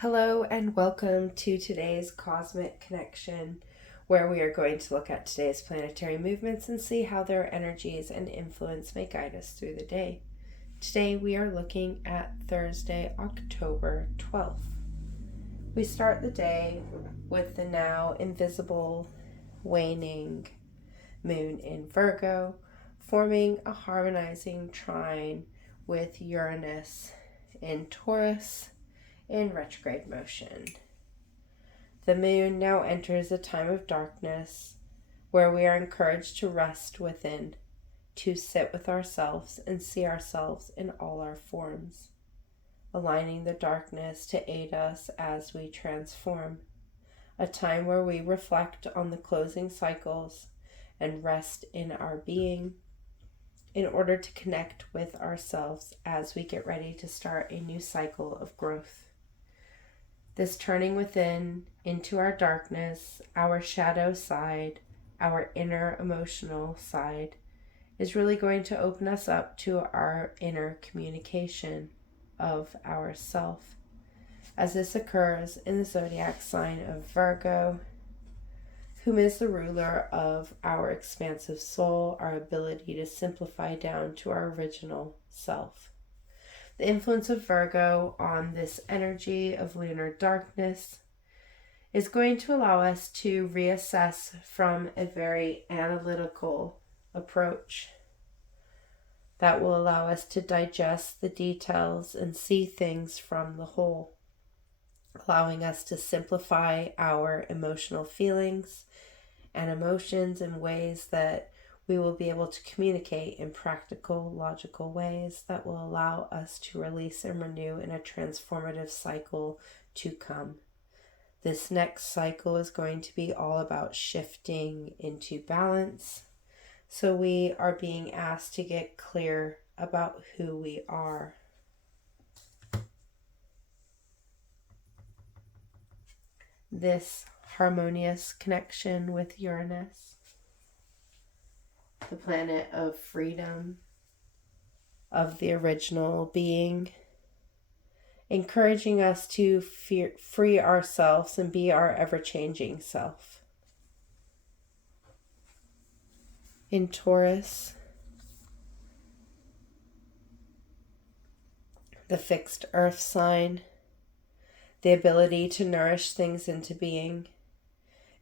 Hello and welcome to today's Cosmic Connection, where we are going to look at today's planetary movements and see how their energies and influence may guide us through the day. Today we are looking at Thursday, October 12th. We start the day with the now invisible waning moon in Virgo, forming a harmonizing trine with Uranus in Taurus in retrograde motion. The moon now enters a time of darkness where we are encouraged to rest within, to sit with ourselves and see ourselves in all our forms, aligning the darkness to aid us as we transform. A time where we reflect on the closing cycles and rest in our being in order to connect with ourselves as we get ready to start a new cycle of growth. This turning within into our darkness, our shadow side, our inner emotional side, is really going to open us up to our inner communication of ourself. As this occurs in the zodiac sign of Virgo, whom is the ruler of our expansive soul, our ability to simplify down to our original self. The influence of Virgo on this energy of lunar darkness is going to allow us to reassess from a very analytical approach that will allow us to digest the details and see things from the whole, allowing us to simplify our emotional feelings and emotions in ways that we will be able to communicate in practical, logical ways that will allow us to release and renew in a transformative cycle to come. This next cycle is going to be all about shifting into balance. So we are being asked to get clear about who we are. This harmonious connection with Uranus, the planet of freedom, of the original being, encouraging us to free ourselves and be our ever-changing self. In Taurus, the fixed earth sign, the ability to nourish things into being,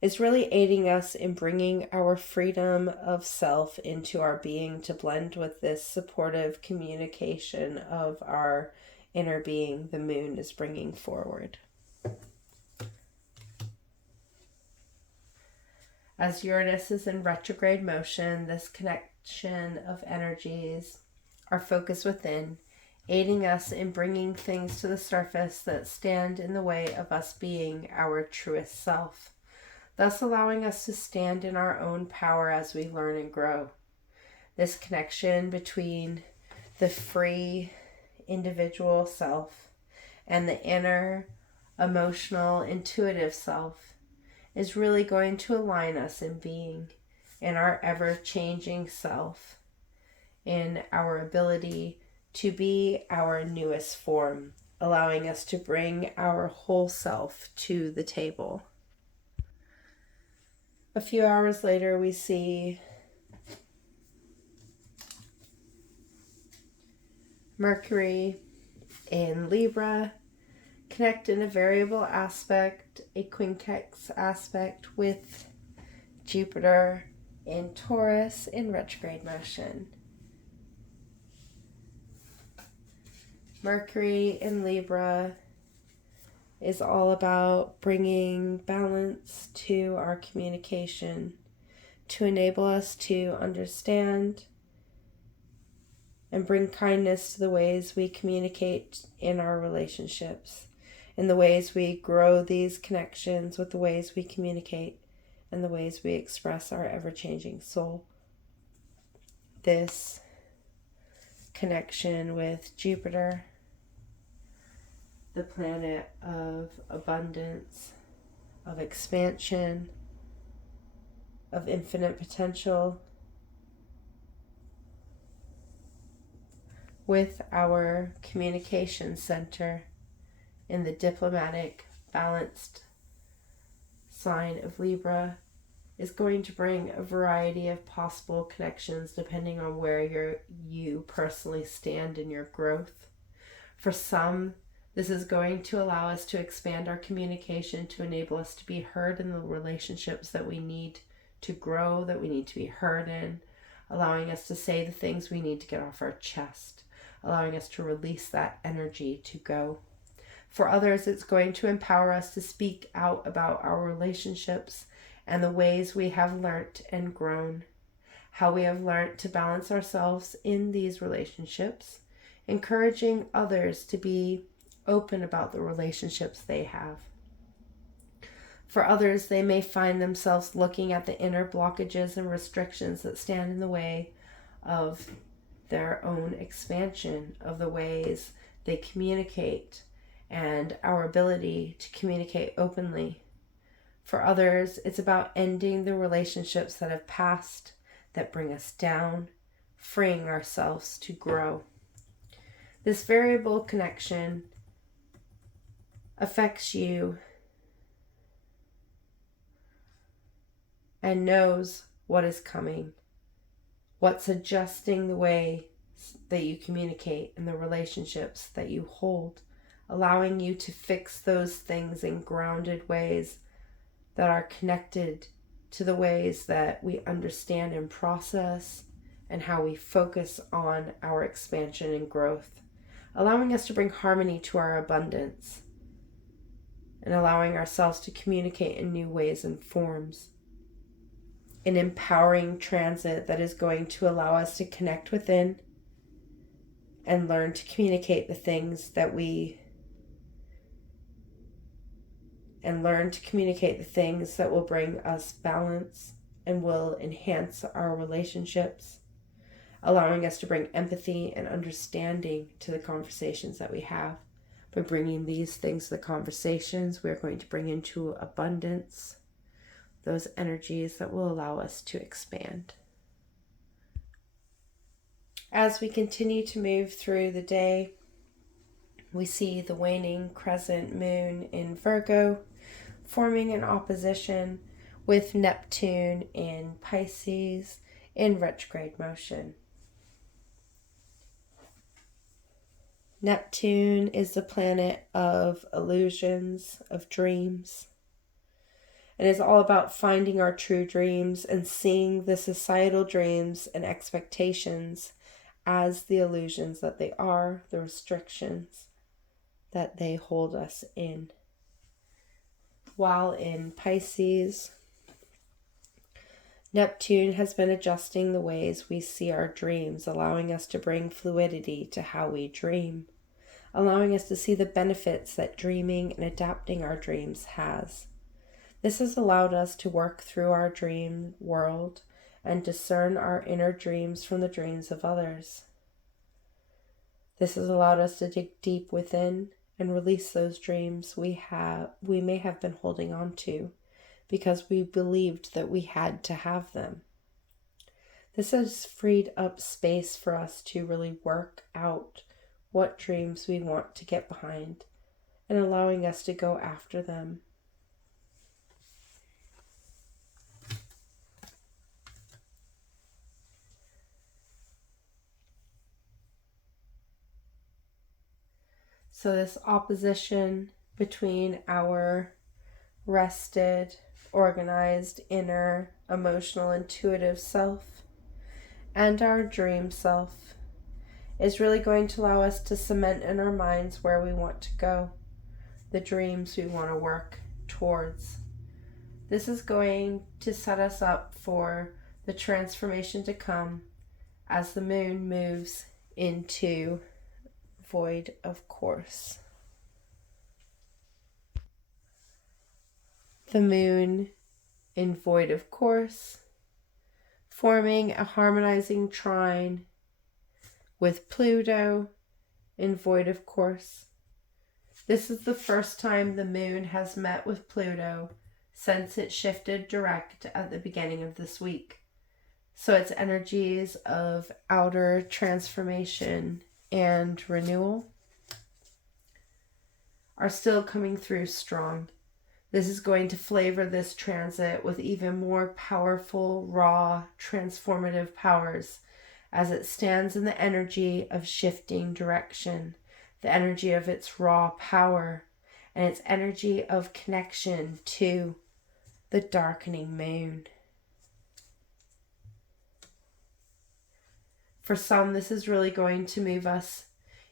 is really aiding us in bringing our freedom of self into our being to blend with this supportive communication of our inner being the moon is bringing forward. As Uranus is in retrograde motion, this connection of energies are focused within, aiding us in bringing things to the surface that stand in the way of us being our truest self, thus allowing us to stand in our own power as we learn and grow. This connection between the free individual self and the inner, emotional, intuitive self is really going to align us in being, in our ever-changing self, in our ability to be our newest form, allowing us to bring our whole self to the table. A few hours later, we see Mercury in Libra connect in a variable aspect, a quincunx aspect with Jupiter in Taurus in retrograde motion. Mercury in Libra is all about bringing balance to our communication to enable us to understand and bring kindness to the ways we communicate in our relationships, in the ways we grow these connections with the ways we communicate and the ways we express our ever-changing soul. This connection with Jupiter, the planet of abundance, of expansion, of infinite potential, with our communication center in the diplomatic, balanced sign of Libra is going to bring a variety of possible connections depending on where you personally stand in your growth. For some, this is going to allow us to expand our communication to enable us to be heard in the relationships that we need to grow, that we need to be heard in, allowing us to say the things we need to get off our chest, allowing us to release that energy to go. For others, it's going to empower us to speak out about our relationships and the ways we have learnt and grown, how we have learnt to balance ourselves in these relationships, encouraging others to be open about the relationships they have. For others, they may find themselves looking at the inner blockages and restrictions that stand in the way of their own expansion, of the ways they communicate, and our ability to communicate openly. For others, it's about ending the relationships that have passed, that bring us down, freeing ourselves to grow. This variable connection affects you and knows what is coming, what's adjusting the way that you communicate and the relationships that you hold, allowing you to fix those things in grounded ways that are connected to the ways that we understand and process and how we focus on our expansion and growth, allowing us to bring harmony to our abundance and allowing ourselves to communicate in new ways and forms. An empowering transit that is going to allow us to connect within and learn to communicate the things that will bring us balance and will enhance our relationships, allowing us to bring empathy and understanding to the conversations that we have. By bringing these things to the conversations, we're going to bring into abundance those energies that will allow us to expand. As we continue to move through the day, we see the waning crescent moon in Virgo forming an opposition with Neptune in Pisces in retrograde motion. Neptune is the planet of illusions, of dreams. It is all about finding our true dreams and seeing the societal dreams and expectations as the illusions that they are, the restrictions that they hold us in. While in Pisces, Neptune has been adjusting the ways we see our dreams, allowing us to bring fluidity to how we dream, allowing us to see the benefits that dreaming and adapting our dreams has. This has allowed us to work through our dream world and discern our inner dreams from the dreams of others. This has allowed us to dig deep within and release those dreams we may have been holding on to because we believed that we had to have them. This has freed up space for us to really work out what dreams we want to get behind and allowing us to go after them. So this opposition between our rested, organized, inner, emotional, intuitive self and our dream self is really going to allow us to cement in our minds where we want to go, the dreams we want to work towards. This is going to set us up for the transformation to come as the moon moves into void of course. The moon in void of course, forming a harmonizing trine with Pluto in void of course. This is the first time the moon has met with Pluto since it shifted direct at the beginning of this week. So its energies of outer transformation and renewal are still coming through strong. This is going to flavor this transit with even more powerful, raw, transformative powers as it stands in the energy of shifting direction, the energy of its raw power, and its energy of connection to the darkening moon. For some, this is really going to move us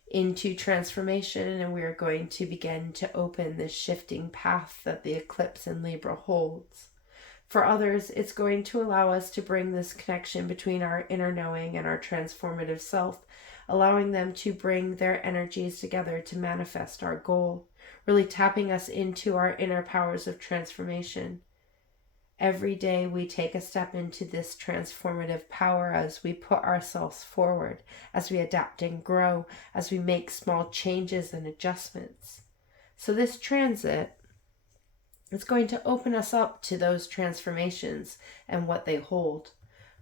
into transformation, and we are going to begin to open this shifting path that the eclipse in Libra holds. For others, it's going to allow us to bring this connection between our inner knowing and our transformative self, allowing them to bring their energies together to manifest our goal, really tapping us into our inner powers of transformation. Every day we take a step into this transformative power as we put ourselves forward, as we adapt and grow, as we make small changes and adjustments. So this transit is going to open us up to those transformations and what they hold.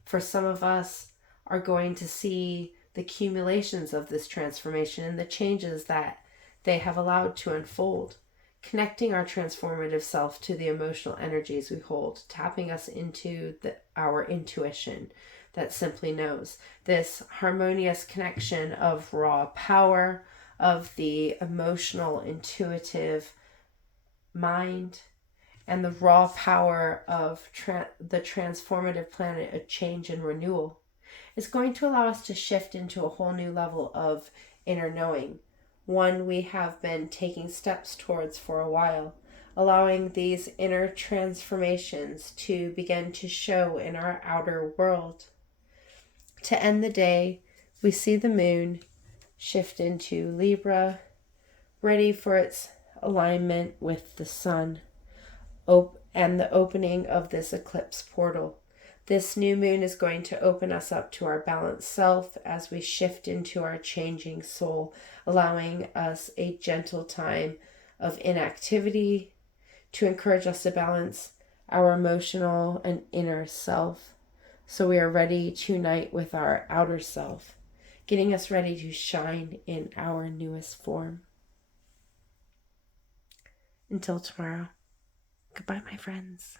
For some of us are going to see the accumulations of this transformation and the changes that they have allowed to unfold, connecting our transformative self to the emotional energies we hold, tapping us into our intuition that simply knows. This harmonious connection of raw power, of the emotional, intuitive mind, and the raw power of the transformative planet of change and renewal is going to allow us to shift into a whole new level of inner knowing, one we have been taking steps towards for a while, allowing these inner transformations to begin to show in our outer world. To end the day, we see the moon shift into Libra, ready for its alignment with the sun, and the opening of this eclipse portal. This new moon is going to open us up to our balanced self as we shift into our changing soul, allowing us a gentle time of inactivity to encourage us to balance our emotional and inner self. So we are ready to unite with our outer self, getting us ready to shine in our newest form. Until tomorrow, goodbye, my friends.